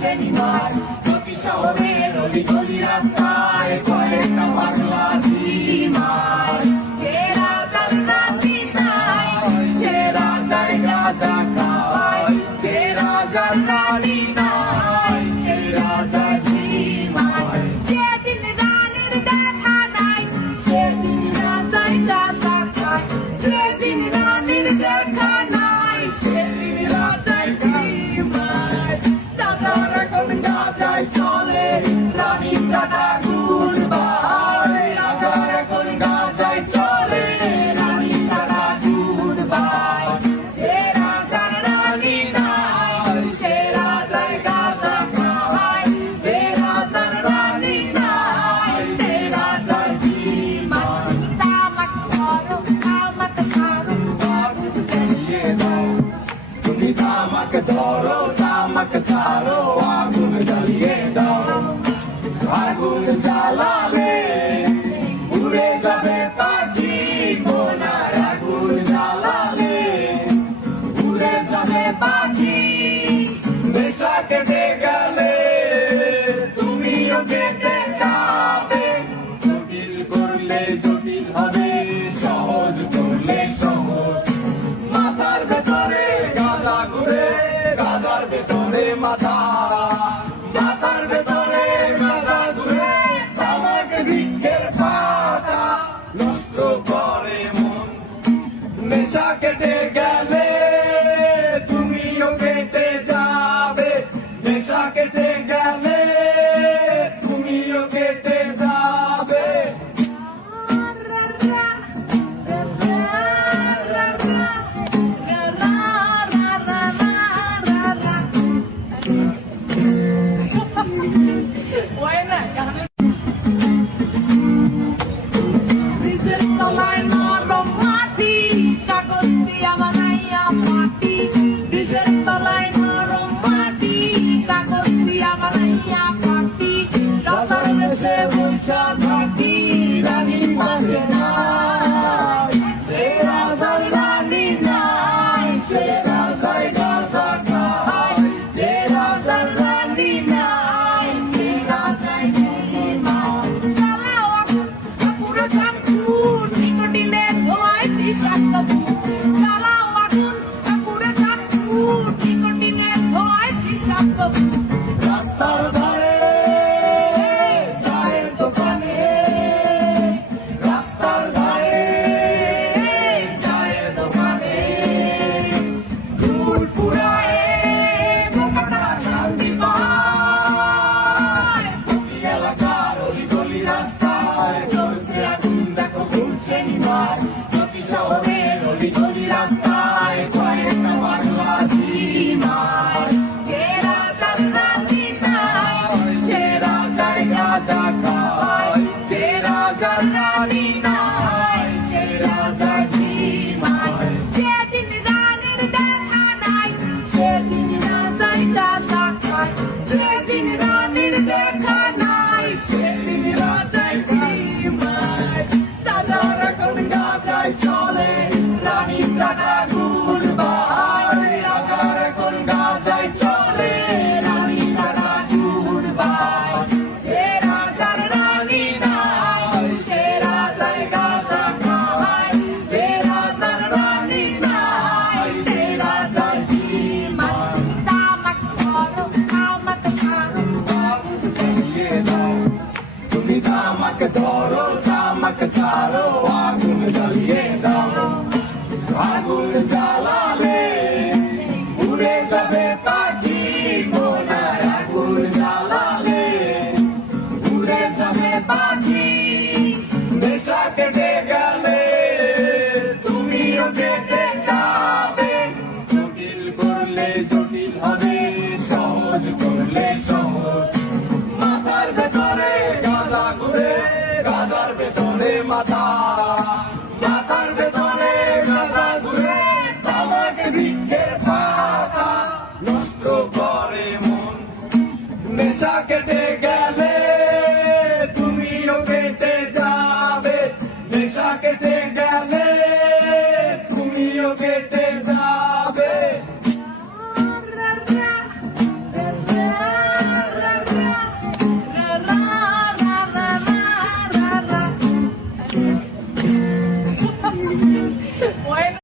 ঘুরছে নিমার প্রতি শহরের অলি গলি রাস্তায় কয়েকটা পাগলা ঝিমার যে রাজার রানী নাই সে রাজায় গাঁজা খায় যে রাজার রানী নাই সে রাজা ঝিমার যেদিন রানীর দেখা নাই সেদিন রাজায় গাঁজা খায় যেদিন রানীর দেখা নাই সেদিন রাজায় ঝিমার রাজার এখন গাঁজায় চলে রানীর ডানা গুড়বাই রাজার এখন গাঁজায় চলে রানীর ডানা গুড়বাই যে রাজার রানী নাই সে রাজায় গাঁজা খায় যে রাজার রানী নাই সে রাজায় ঝিমার তামাক ধরো তামাক ছাড়ো আগুন জ্বালিয়ে দাও তুমি তামাক ধরো তামাক ছাড়ো আগুন জ্বালিয়ে দাও আগুন জ্বালালে উড়ে যাবে পাখি কোনার আগুন জ্বালালে উড়ে যাবে পাখি নেশা কেটে গেলে তুমিও কেটে যাবে জটিল করলে জটিল হবে সহজ করলে সহজ মাথার ভেতরে গাঁজা ঘুরে গাঁজার ভেতরে মাথা মাথার ভেতরে গাঁজা ঘুরে তামাক বৃক্ষের পাতা নষ্ট করে মন নেশা কেটে গেলে তুমিও কেটে যাবে নেশা কেটে গেলে তুমিও কেটে যাবে ব্রিজের তলায় নরম মাটি কাগজ দিয়া বানাইয়া পাটি ব্রিজের তলায় নরম মাটি কাগজ দিয়া বানাইয়া পাটি রাজার বেশে বৈশা থাকি রানী পাশে নাই সে রাজার রানী নাই সে রাজায় গাঁজা খায় যে রাজার রানী নাই সে রাজায় ঝিমার জ্বালাও আগুন কাপুরে ঝাঁকুর নিকোটিনের ধোঁয়ায় বিষাক্ত ভূত জ্বালাও আগুন কাপুরে ঝাঁকুর নিকোটিনের ধোঁয়ায় বিষাক্ত ভূত রাস্তার ধারে চায়ের দোকানে রাস্তার ধারে চায়ের দোকানে ফুল ফুরায় বোকাটা শান্তি পায় প্রতি এলাকার অলি গলি রাস্তায় চলছে আগুন দেখো ঘুরছে নিমার প্রতি শহরের অলি গলি রাস্তায় কয়েকটা পাগলা ঝিমার যে রাজার রানী নাই সে রাজায় গাঁজা খায় যে রাজার রানী নাই সে রাজা ঝিমার যেদিন রানীর দেখা নাই সেদিন রাজায় গাঁজা খায় যেদিন রানীর দেখা নাই সেদিন রাজায় ঝিমার রাজার এখন গাঁজায় চলে রানীর ডানা গুড়বাই রাজার এখন গাঁজায় চলে রানীর ডানা গুড়বাই যে রাজার রানী নাই সে রাজায় গাঁজা খায় যে রাজার রানী নাই সে রাজা ঝিমার তামাক ধরো তামাক ছাড়ো আগুন জ্বালিয়ে দাও তুমি তামাক ধরো তামাক ছাড়ো আগুন জ্বালিয়ে দাও আগুন জ্বালালে উড়ে যাবে পাখি কোনার আগুন জ্বালালে উড়ে যাবে পাখি নেশা কেটে গেলে তুমিও কেটে যাবে জটিল করলে জটিল হবে সহজ করলে সহজ মাথার ভেতরে গাঁজা ঘুরে গাঁজার ভেতরে মাথা মাথার ভেতরে গাঁজা ঘুরে তামাক বৃক্ষের পাতা নষ্ট করে মন নেশা কেটে গেলে